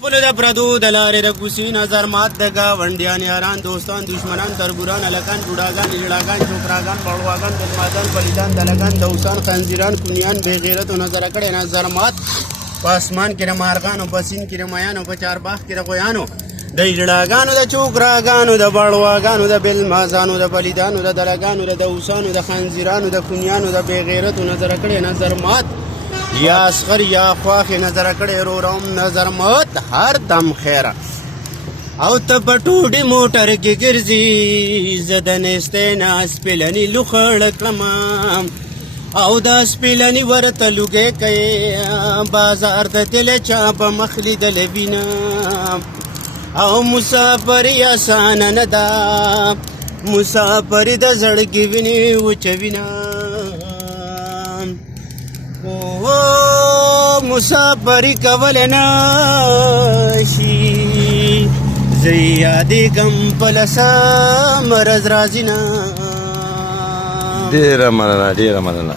خپلو د پردو د لارې د کوڅې نظر مات د ګاونډیان یاران دوستان دشمنان تربوران هلکان بوډاګان لېړاګان چوکراګان بړواګان دلمادان پلیدان دلګان دوسان خنزیران کونیان بې غیرتو نظره کړی نظر مات په اسمان کې د مارغانو په سیند کې د میانو په چارباغ کې د غویانو د لېړاګانو د چوکراګانو د بړواګانو د بلمازانو د پلیدانو د دلګانو د دوسانو د خنزیرانو د کونیانو د بې غیرتو نظره کړی نظر مات یا اصغر یا خواخ نظر کړي رو روم نظر مات هر دم خیره او ته په ټوډي موټر کې ګرځي زه د نستې نه سپلني لوخړ کړم او دا سپلني ورته لوګې کوي بازار ته تللی چا په مخ لیدلی وینه او مسافري اسانه نه ده مسافري د زړګي وینې وچوینه مسافری کول نشي زه یادېږم په لسه مرض راځي نه ډېره مننه